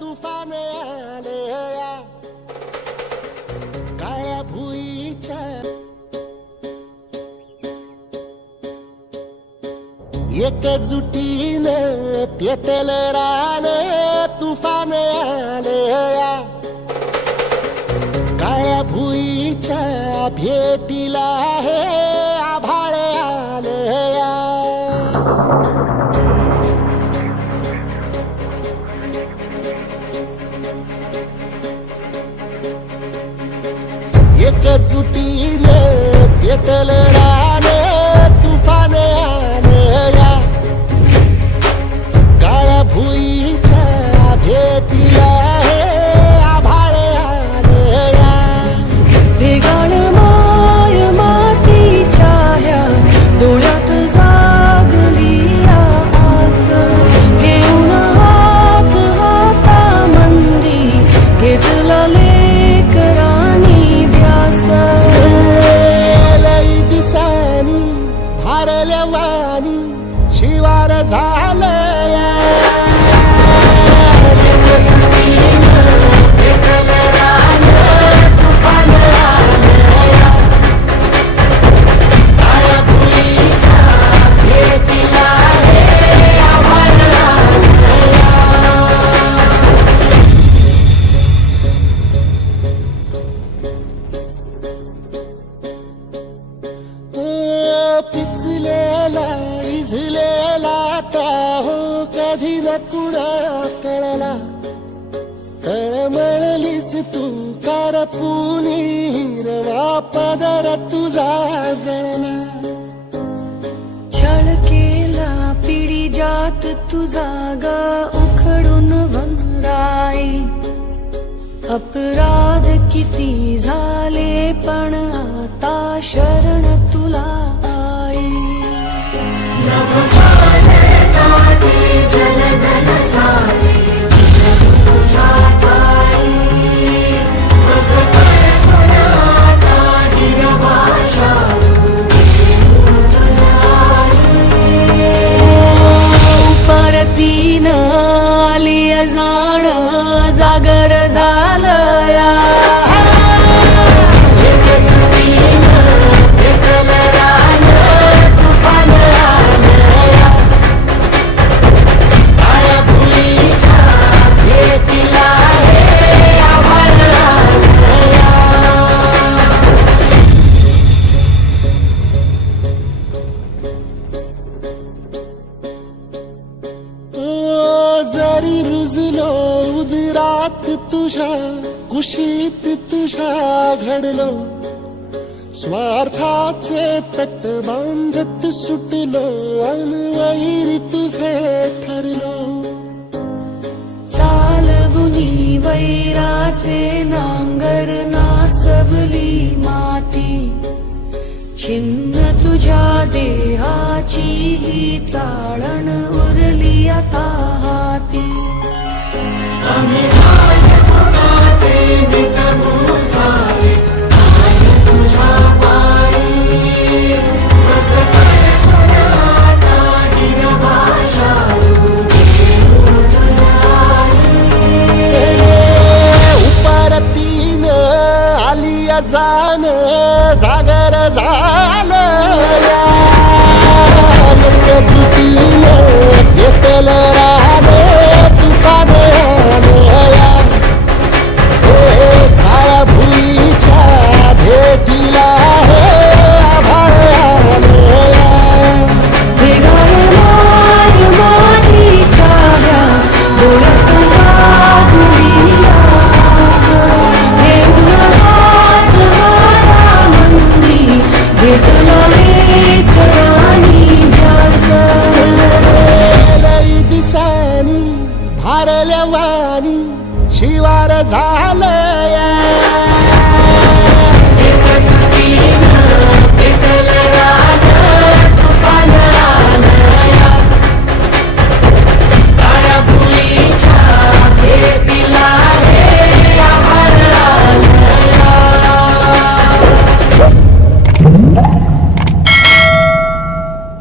तुफान आले या काळ्या भुईच्या एकजुटीनं पेटल रान तुफान आले या काळ्या भुईच्या भेटीला हे आभाळ आले या एकजुटीनं पेटल रान तुफान आले या काळ्या भुईच्या भेटीला हे आभाळ आले या ढेगाळ माय मातीच्या ह्या डोळ्यात जागली आस घेऊन हात हातामंदी घेतला लेकरांनी ध्यास लई दिसानी भारल्या वाणी शिवार झालं या पेटल रान तुफान आलं या काळ्या भुईच्या भेटीला हे आभाळ आलं या पिचलेला इझलेला टाहो कधी न कुणा कळला तळमळलीस तू करपुनी हिरवा पदर तुझा जळला छळ केला पिढी जात तुझा ग उखडून वनराई अपराध किती झाले पण आता शरण तुला आई परतीन आली जाण जागर झालं या पेटल रान तुफान आलं या काळ्या भुईच्या भेटीला हे आभाळ आलं या जरी रुजलो उदरात तुझ्या कुशीत तुझ्या घडलो स्वार्थाचे तट बांधत सुटलो अनवैरी तुझे ठरलो चालवुनी वैराचे नांगर नासवली माती छिन्न तुझ्या देहाची ही चाळण उरली आता हाती उपरतीन आली जाण जागर झालं या एकजुटीनं पेटल रान तुफान आलं या काळ्या भुईच्या भेटीला हे आभाळ आलं या ढेगाळ माय मातीच्या ह्या डोळ्यात जागली आस घेऊन हात हातामंदी घेतला लेकरांनी ध्यास लई दिसानी भारल्या वाणी शिवार झालं या